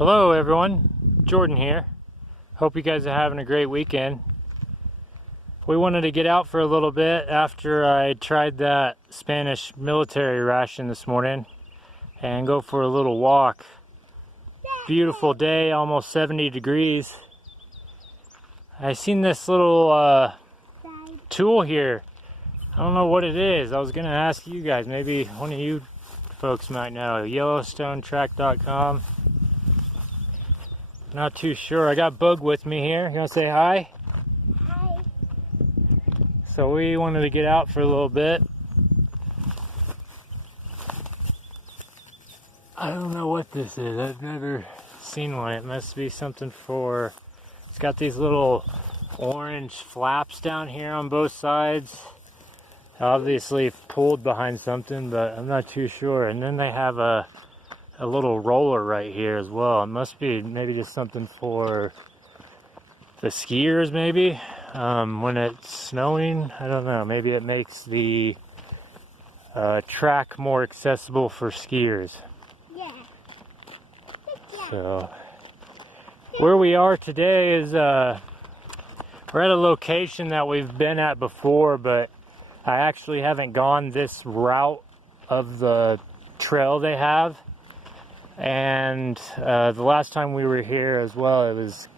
Hello everyone, Jordan here. Hope you guys are having a great weekend. We wanted to get out for a little bit after I tried that Spanish military ration this morning and go for a little walk. Beautiful day, almost 70 degrees. I seen this little tool here. I don't know what it is. I was gonna ask you guys, maybe one of you folks might know. YellowstoneTrack.com. Not too sure. I got Boog with me here. You wanna say hi? Hi. So we wanted to get out for a little bit. I don't know what this is. I've never seen one. It must be something for... It's got these little orange flaps down here on both sides. Obviously pulled behind something, but I'm not too sure. And then they have a little roller right here as well. It must be maybe just something for the skiers maybe. When it's snowing, I don't know. Maybe it makes the track more accessible for skiers. Yeah. So where we are today is we're at a location that we've been at before, but I actually haven't gone this route of the trail they have. And the last time we were here as well, it was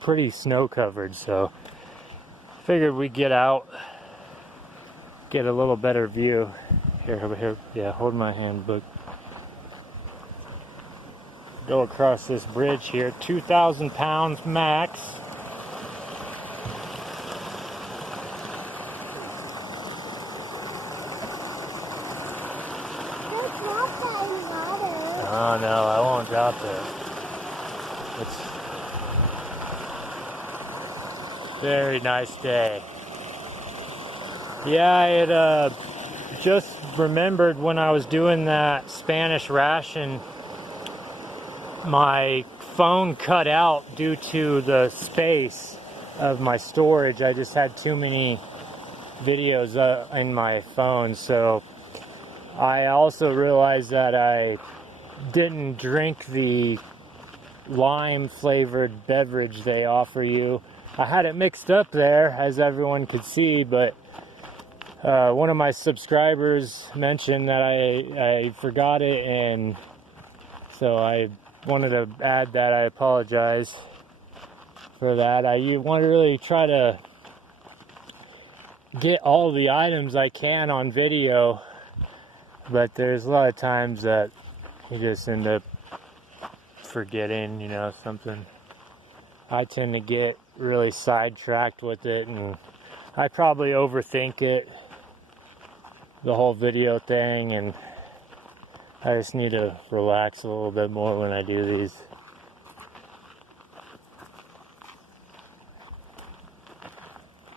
pretty snow covered, so figured we'd get out, get a little better view. Here, over here, yeah, hold my hand, Boog. Go across this bridge here, 2,000 pounds max. Oh no, I won't drop it. It's a very nice day. Yeah, I had just remembered when I was doing that Spanish ration, my phone cut out due to the space of my storage. I just had too many videos in my phone, so I also realized that I didn't drink the lime flavored beverage they offer you. I had it mixed up there, as everyone could see, but one of my subscribers mentioned that I forgot it, and so I wanted to add that. I apologize for that. I want to really try to get all the items I can on video, but there's a lot of times that you just end up forgetting, you know, something. I tend to get really sidetracked with it, and I probably overthink it, the whole video thing, and I just need to relax a little bit more when I do these.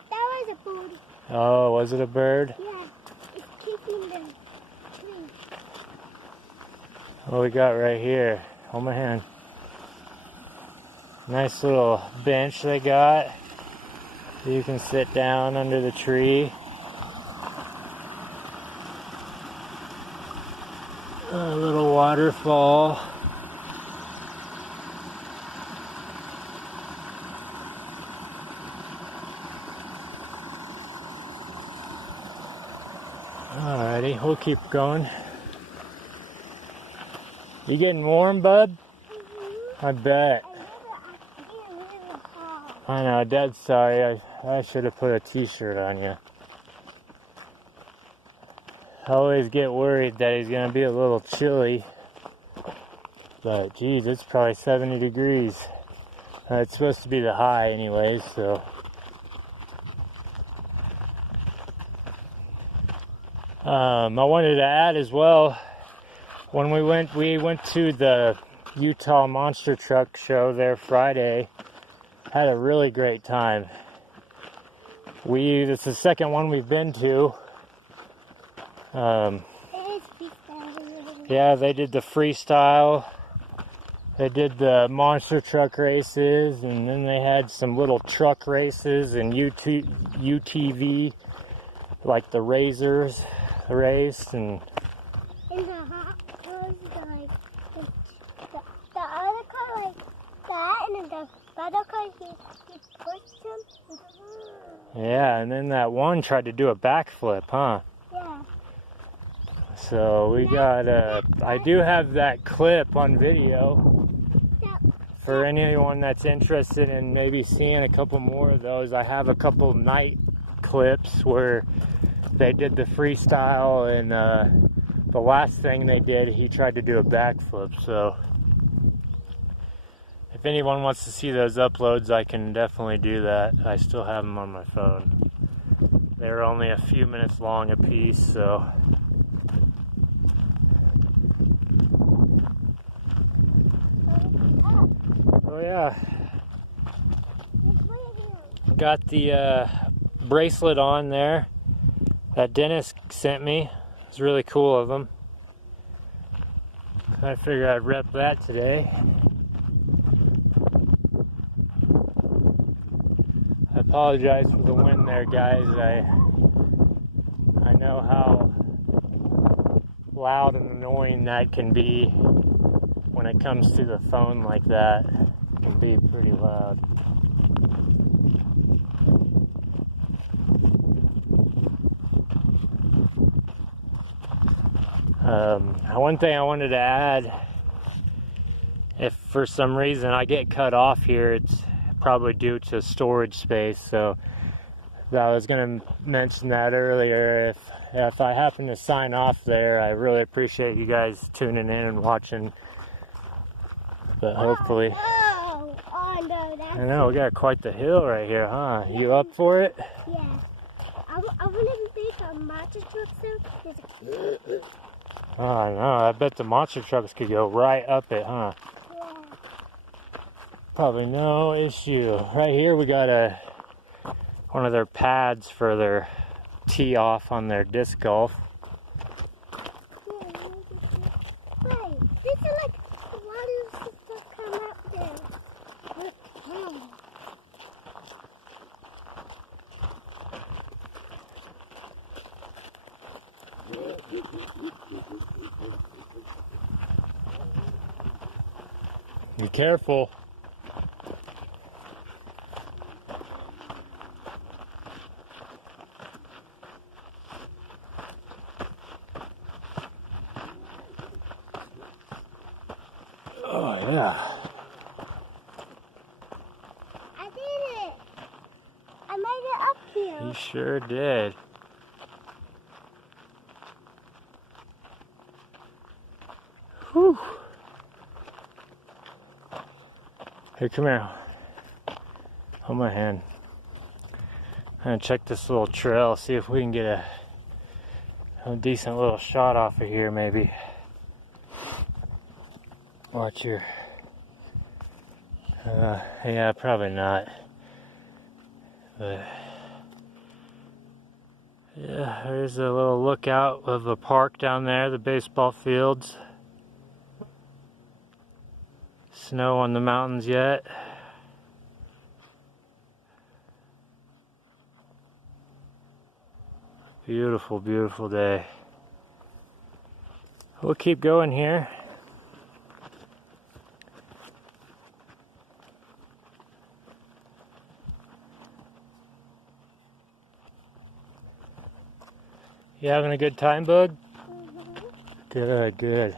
That was a bird. Oh, was it a bird? Yeah, it's keeping them. What we got right here? Hold my hand. Nice little bench they got. You can sit down under the tree. A little waterfall. Alrighty, we'll keep going. You getting warm, bud? I bet. I know, Dad's sorry. I should have put a t-shirt on you. I always get worried that he's going to be a little chilly. But, geez, it's probably 70 degrees. It's supposed to be the high anyways, so. I wanted to add as well, when we went to the Utah Monster Truck Show there Friday. Had a really great time. It's the second one we've been to. Yeah, they did the freestyle. They did the monster truck races, and then they had some little truck races and UTV, like the Razors race, and the hot cars, like the other car, like Another cause he pushed him. Yeah, and then that one tried to do a backflip, huh? Yeah. So we got I do have that clip on video for anyone that's interested in maybe seeing a couple more of those. I have a couple night clips where they did the freestyle, and the last thing they did, he tried to do a backflip. So if anyone wants to see those uploads, I can definitely do that. I still have them on my phone. They're only a few minutes long a piece, so. Oh yeah. Got the bracelet on there that Dennis sent me. It's really cool of him. I figured I'd rep that today. I apologize for the wind there, guys. I know how loud and annoying that can be when it comes to the phone like that. It can be pretty loud. One thing I wanted to add, if for some reason I get cut off here, it's probably due to storage space. So I was going to mention that earlier. If I happen to sign off there, I really appreciate you guys tuning in and watching. But hopefully, Oh no, that's... I know we got quite the hill right here, huh? You up for it? Yeah. I wouldn't even think a monster truck so. Oh, I know. I bet the monster trucks could go right up it, huh? Yeah. Probably no issue. Right here we got one of their pads for their tee off on their disc golf. Wait, these are like the waters that come up there. Be careful. Oh yeah. I did it. I made it up here. You sure did. Whew. Here, come here. Hold my hand. I'm gonna check this little trail, see if we can get a decent little shot off of here, maybe. Watch your. Yeah, probably not. But yeah, there's a little lookout of the park down there, the baseball fields. Snow on the mountains yet. Beautiful, beautiful day. We'll keep going here. You having a good time, Bug? Mm-hmm. Good, good.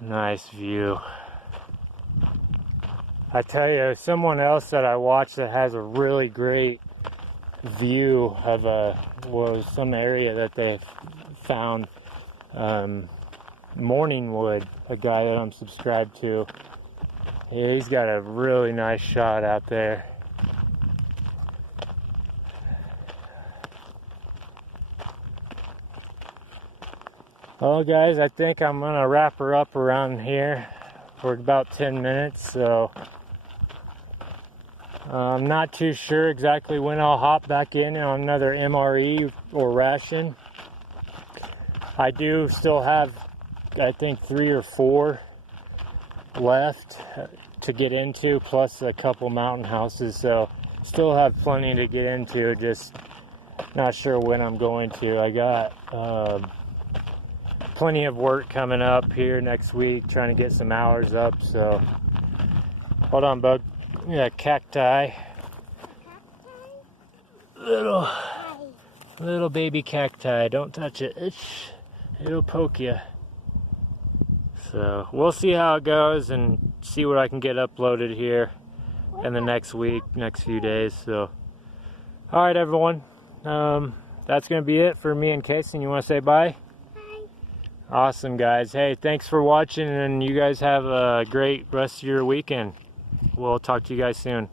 Nice view. I tell you, someone else that I watched that has a really great view of some area that they found, Morningwood, a guy that I'm subscribed to. He's got a really nice shot out there. Well, guys, I think I'm gonna wrap her up around here for about 10 minutes, so I'm not too sure exactly when I'll hop back in on another MRE or ration. I do still have, I think, 3 or 4 left to get into, plus a couple mountain houses, so still have plenty to get into. Just not sure when I'm going to. I got plenty of work coming up here next week, trying to get some hours up. So hold on, bug. Yeah, cacti. Little baby cacti. Don't touch it. It'll poke you. So we'll see how it goes and see what I can get uploaded here in the next week, next few days. So, all right, everyone. That's gonna be it for me and Casey. You want to say bye? Bye. Awesome, guys. Hey, thanks for watching, and you guys have a great rest of your weekend. We'll talk to you guys soon.